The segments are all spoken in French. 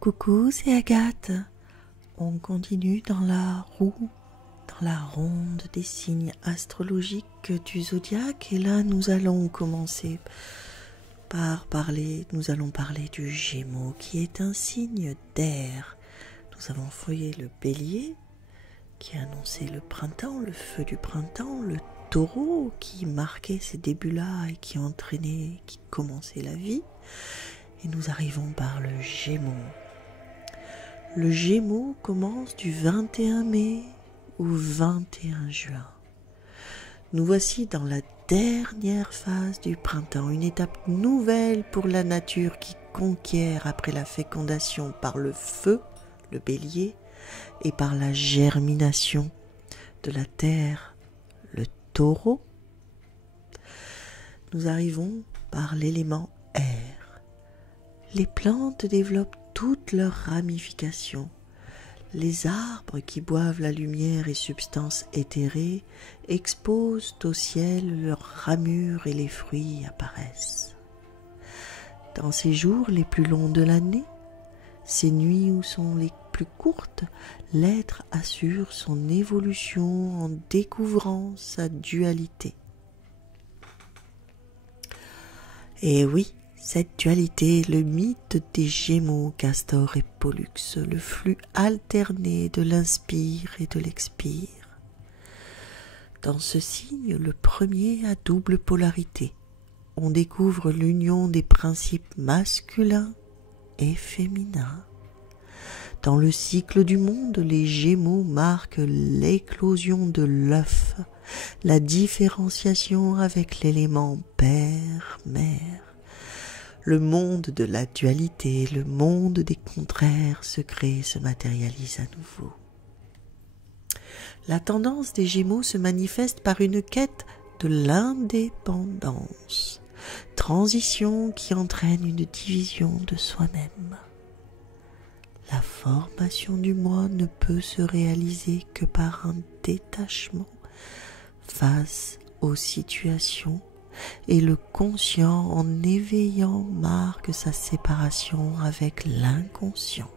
Coucou, c'est Agathe. On continue dans la roue, dans la ronde des signes astrologiques du zodiaque. Et là, nous allons commencer par parler du Gémeaux, qui est un signe d'air. Nous avons feuillé le Bélier, qui annonçait le printemps, le feu du printemps, le Taureau, qui marquait ces débuts-là et qui entraînait, qui commençait la vie. Et nous arrivons par le Gémeaux. Le Gémeaux commence du 21 mai au 21 juin. Nous voici dans la dernière phase du printemps, une étape nouvelle pour la nature qui conquiert après la fécondation par le feu, le Bélier, et par la germination de la terre, le Taureau. Nous arrivons par l'élément air. Les plantes développent toutes leurs ramifications. Les arbres qui boivent la lumière et substances éthérées exposent au ciel leurs ramures et les fruits apparaissent. Dans ces jours les plus longs de l'année, ces nuits où sont les plus courtes, l'être assure son évolution en découvrant sa dualité. Et oui, cette dualité est le mythe des Gémeaux, Castor et Pollux, le flux alterné de l'inspire et de l'expire. Dans ce signe, le premier a double polarité. On découvre l'union des principes masculins et féminins. Dans le cycle du monde, les Gémeaux marquent l'éclosion de l'œuf, la différenciation avec l'élément père-mère. Le monde de la dualité, le monde des contraires se crée et se matérialise à nouveau. La tendance des Gémeaux se manifeste par une quête de l'indépendance, transition qui entraîne une division de soi-même. La formation du moi ne peut se réaliser que par un détachement face aux situations, et le conscient en éveillant marque sa séparation avec l'inconscient.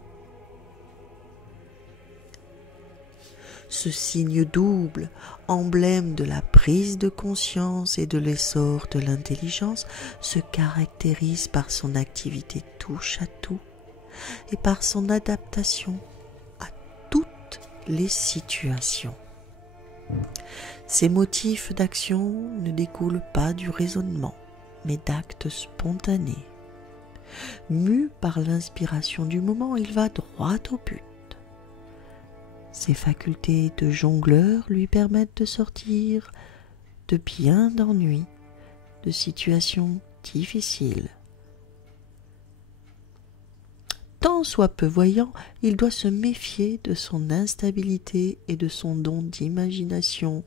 Ce signe double, emblème de la prise de conscience et de l'essor de l'intelligence, se caractérise par son activité touche à tout et par son adaptation à toutes les situations. Ces motifs d'action ne découlent pas du raisonnement, mais d'actes spontanés. Mu par l'inspiration du moment, il va droit au but. Ses facultés de jongleur lui permettent de sortir de bien d'ennuis, de situations difficiles. Tant soit peu voyant, il doit se méfier de son instabilité et de son don d'imagination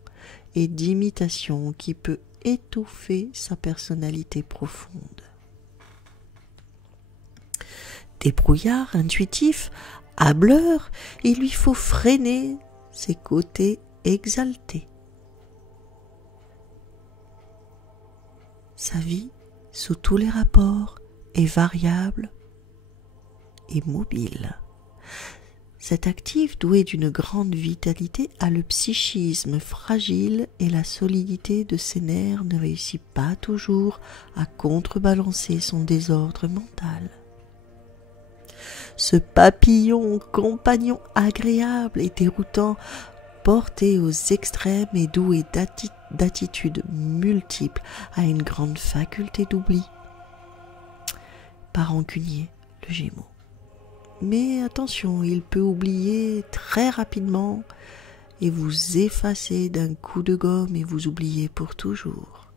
et d'imitation qui peut étouffer sa personnalité profonde. Débrouillard, intuitif, hâbleur, il lui faut freiner ses côtés exaltés. Sa vie, sous tous les rapports, est variable et mobile. Cet actif, doué d'une grande vitalité, a le psychisme fragile et la solidité de ses nerfs ne réussit pas toujours à contrebalancer son désordre mental. Ce papillon compagnon agréable et déroutant, porté aux extrêmes et doué d'attitudes multiples, a une grande faculté d'oubli. Pas rancunier, le Gémeaux. Mais attention, il peut oublier très rapidement et vous effacer d'un coup de gomme et vous oublier pour toujours.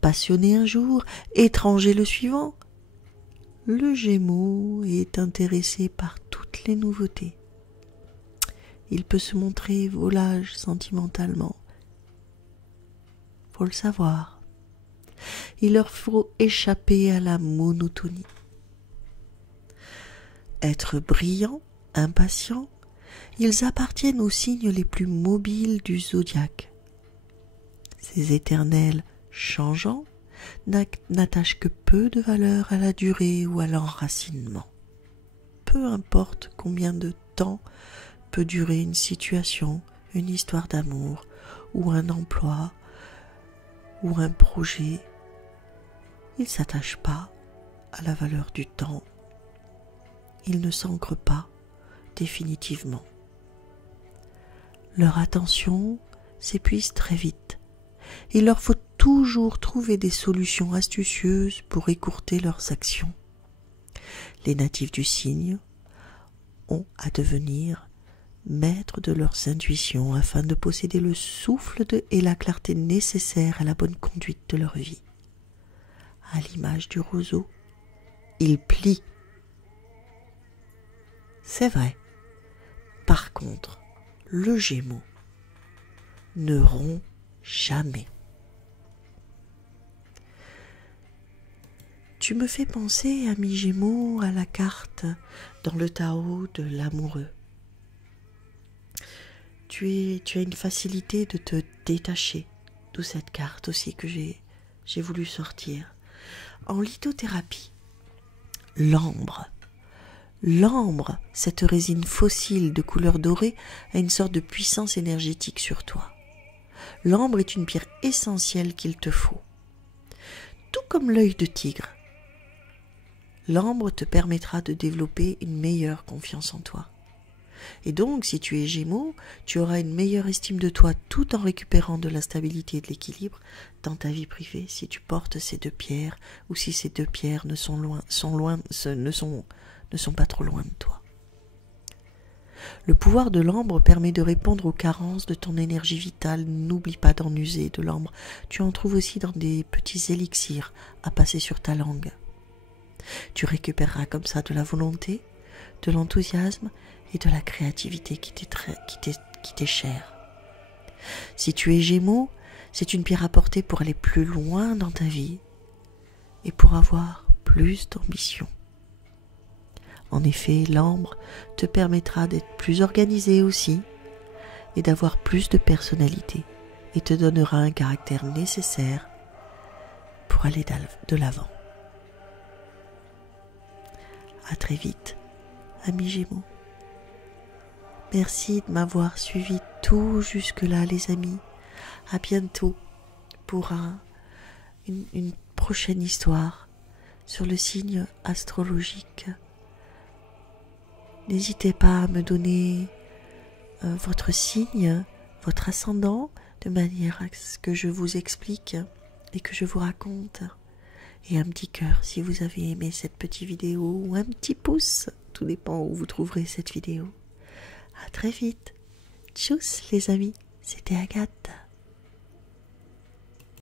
Passionné un jour, étranger le suivant, le Gémeaux est intéressé par toutes les nouveautés. Il peut se montrer volage sentimentalement. Faut le savoir. Il leur faut échapper à la monotonie. Être brillants, impatients, ils appartiennent aux signes les plus mobiles du zodiaque. Ces éternels changeants n'attachent que peu de valeur à la durée ou à l'enracinement. peu importe combien de temps peut durer une situation, une histoire d'amour, ou un emploi, ou un projet, ils ne s'attachent pas à la valeur du temps. Ils ne s'ancrent pas définitivement. Leur attention s'épuise très vite. Il leur faut toujours trouver des solutions astucieuses pour écourter leurs actions. Les natifs du signe ont à devenir maîtres de leurs intuitions afin de posséder le souffle et la clarté nécessaires à la bonne conduite de leur vie. À l'image du roseau, ils plient. C'est vrai. Par contre, le Gémeaux ne rompt jamais. Tu me fais penser, ami Gémeaux, à la carte dans le Tao de l'amoureux. Tu as une facilité de te détacher, d'où cette carte aussi que j'ai voulu sortir. En lithothérapie, l'ambre, cette résine fossile de couleur dorée, a une sorte de puissance énergétique sur toi. L'ambre est une pierre essentielle qu'il te faut. Tout comme l'œil de tigre, l'ambre te permettra de développer une meilleure confiance en toi. Et donc, si tu es Gémeaux, tu auras une meilleure estime de toi tout en récupérant de la stabilité et de l'équilibre dans ta vie privée si tu portes ces deux pierres ou si ces deux pierres ne sont pas trop loin de toi. Le pouvoir de l'ambre permet de répondre aux carences de ton énergie vitale. N'oublie pas d'en user de l'ambre. Tu en trouves aussi dans des petits élixirs à passer sur ta langue. Tu récupéreras comme ça de la volonté, de l'enthousiasme et de la créativité qui t'est chère. Si tu es Gémeaux, c'est une pierre à porter pour aller plus loin dans ta vie et pour avoir plus d'ambition. En effet, l'ambre te permettra d'être plus organisé aussi et d'avoir plus de personnalité et te donnera un caractère nécessaire pour aller de l'avant. À très vite, amis Gémeaux. Merci de m'avoir suivi tout jusque-là, les amis. À bientôt pour une prochaine histoire sur le signe astrologique. N'hésitez pas à me donner votre signe, votre ascendant, de manière à ce que je vous explique et que je vous raconte. Et un petit cœur si vous avez aimé cette petite vidéo, ou un petit pouce, tout dépend où vous trouverez cette vidéo. À très vite. Tchuss les amis, c'était Agathe.